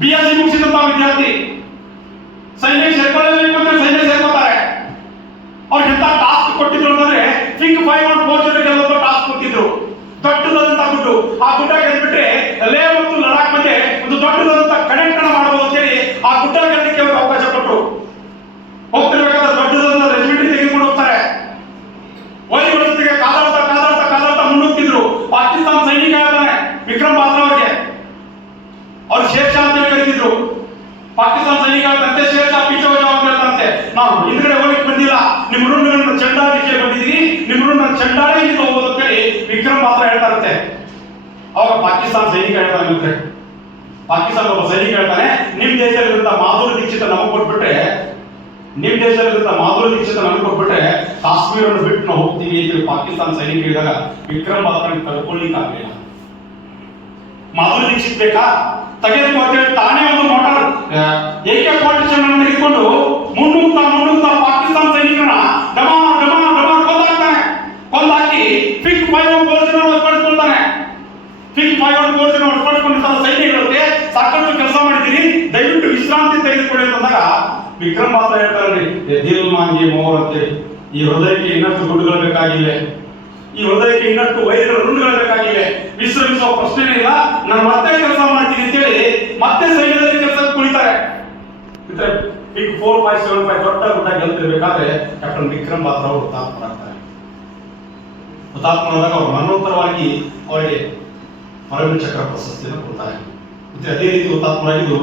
B S C ಮುಗಿಸಿದಂತ ವಿದ್ಯಾರ್ಥಿ. ಸೈನ್ಯ ಸೇರ್ಕೊಳ್ಳಬೇಕು ಅಂದ್ರೆ ಸೈನ್ಯ ಸೇರ್ಕೋತಾರೆ. ಅವ್ರಿಗೆ ಎಂತ ಟಾಸ್ಕ್ ಕೊಟ್ಟಿದ್ರು ಅಂತಂದ್ರೆ ಥಿಂಕ್ ಫೈವ್ ಒನ್ ಫೋರ್ ಜನ ಗೆಲ್ಲುವಂತ ಟಾಸ್ಕ್ ಕೊಟ್ಟಿದ್ರು ದೊಡ್ಡದಾದಂತ ಗುಡ್ಡು. ಆ ಗುಡ್ಡ ಗೆದ್ಬಿಟ್ರೆ ಲೇ ಮತ್ತು ಲಡಾಖ್ ಮಧ್ಯೆ ಒಂದು ದೊಡ್ಡದಾದಂತ ಕನೆಕ್ಟ್ ಮಾಡಬಹುದು ಅಂತೇಳಿ ಆ ಗುಡ್ಡ ಗೆಲ್ಲಕ್ಕೆ ಅವರು ಅವಕಾಶ ಕೊಟ್ಟರು ಹೋಗ್ತಿರ್ಬೇಕಾದ ದೊಡ್ಡದಾದ ರೆಜಿಮೆಂಟ್ ತೆಗೆದುಕೊಂಡು ಹೋಗ್ತಾರೆ. ವೈದ್ಯರ ಜೊತೆಗೆ ಕಾದಾಡ್ತಾ ಕಾದಾಡ್ತಾ ಕಾದಾಡ್ತಾ ಮುನ್ನುಗ್ತಿದ್ರು ಪಾಕಿಸ್ತಾನ ಸೈನಿಕ ವಿಕ್ರಮ್ ಪಾತ್ರ ಅವರಿಗೆ. ಅವ್ರು ಶೇರ್ ಪಾಕಿಸ್ತಾನ ಸೈನಿಕ ಅಂತೆ ಶೇರ್ ಶಾ ಪೀಛೆ ಹೋಜಾವ್ ಅಂತ ನಾವು ಹಿಂದ್ಗಡೆ ಹೋಗಲಿಕ್ಕೆ ಬಂದಿಲ್ಲ. ನಿಮ್ಮ ರುಂಡಗಳನ್ನ ಚಂಡಾಡಿಕೆ ಬಂದಿದ್ದೀರಿ ನಿಮ್ಮ ರುಂಡ ಹೋಗೋದಕ್ಕೆ ಹೋಗೋದು ಕೇಳಿ ವಿಕ್ರಮ್ ಮಾತ್ರ ಹೇಳ್ತಾರಂತೆ. ಅವಾಗ ಪಾಕಿಸ್ತಾನ ಸೈನಿಕ ಹೇಳ್ತಾರಂತೆ ಪಾಕಿಸ್ತಾನ ಒಬ್ಬ ಸೈನಿಕ ಹೇಳ್ತಾನೆ, ನಿಮ್ ದೇಶದಲ್ಲಿರುವಂತ ಮಾಧುರಿ ದೀಕ್ಷಿತ ನಮಗೆ ಕೊಟ್ಬಿಟ್ರೆ, ನಿಮ್ ದೇಶದಲ್ಲಿರುವಂತ ಮಾಧುರಿ ದೀಕ್ಷಿತ ನಮಗೆ ಕೊಟ್ಬಿಟ್ರೆ ಕಾಶ್ಮೀರವನ್ನು ಬಿಟ್ಟು ನಾವು ಹೋಗ್ತೀವಿ ಅಂತ ಪಾಕಿಸ್ತಾನ ಸೈನಿಕ ಹೇಳಿದಾಗ ವಿಕ್ರಮ್ ಮಾತ್ರ ತಡ್ಕೊಳ್ಳಿಕ್ಕೆ ಆಗಲಿಲ್ಲ. ಮಾಧುರಿ ದೀಕ್ಷಿತ್ ಬೇಕಾ? ತೆಗೆದುಕೋ ಅಂತ ಹೇಳಿ ತಾನೇ ಒಂದು ಮೋಟಾರ್ ಏಕೆ ಪಾಲಿಟಿಷನ್ ಅನ್ನು ತೆಗೆದುಕೊಂಡು ಮುನ್ನುಗ್ತಾ ಮುನ್ನುಗ್ತಾ ಪಾಕಿಸ್ತಾನ ಸೈನಿಕರನ್ನ ಡಮಾ ಡಮಾ ಡಮಾ ಕೊಂದಾಕ್ತಾನೆ. ಕೊಂದಾಕಿ ಫಿಕ್ ಫೈವ್ ಒನ್ ಫೋರ್ ಜನ ಹೊಡ್ಕೊಳ್ತಾನೆ ಫಿಕ್ ಫೈವ್ ಒನ್ ಫೋರ್ ಜನ ಹೊಡ್ಕೊಂಡಿರ್ತಾರ ಸೈನಿಕರಂತೆ ಸಾಕಷ್ಟು ಕೆಲಸ ಮಾಡಿದ್ದೀರಿ. ದಯವಿಟ್ಟು ವಿಶ್ರಾಂತಿ ತೆಗೆದುಕೊಳ್ಳಿ ಅಂತಂದಾಗ ವಿಕ್ರಮ್ ಮಾತ್ರ ಹೇಳ್ತಾರೆ ದಿಲ್ ಮಾಂಗಿ ಮೋರ್ ಈ ಹೃದಯಕ್ಕೆ ಇನ್ನಷ್ಟು ಗುಡ್ಡುಗಳು ಬೇಕಾಗಿವೆ ಈ ಹೃದಯಕ್ಕೆ ಇನ್ನಷ್ಟು ವೈದ್ಯರ ಋಣಗಳು ಬೇಕಾಗಿವೆ ವಿಶ್ರಮಿಸುವ ಪ್ರಶ್ನೆ ಇಲ್ಲ. ನಾನು ಮತ್ತೆ ಕೆಲಸ ಮಾಡ್ತೀನಿ ಅಂತೇಳಿ ಮತ್ತೆ ಈಗ ಫೋರ್ ಫೈವ್ ಸೆವೆನ್ ಫೈವ್ ದೊಡ್ಡ ಗುಡ್ಡ ಗೆಲ್ತಿರ್ಬೇಕಾದ್ರೆ ಕ್ಯಾಪ್ಟನ್ ವಿಕ್ರಮ್ ಬಾತ್ರ ಅವರು ಹುತಾತ್ಮರಾಗ್ತಾರೆ ಹುತಾತ್ಮರಾದಾಗ ಅವರು ಮರಣೋತ್ತರವಾಗಿ ಅವರಿಗೆ ಪರಮವೀರ ಚಕ್ರ ಪ್ರಶಸ್ತಿಯನ್ನು ಕೊಡ್ತಾರೆ. ಮತ್ತೆ ಅದೇ ರೀತಿ ಹುತಾತ್ಮರಾಗಿದ್ದು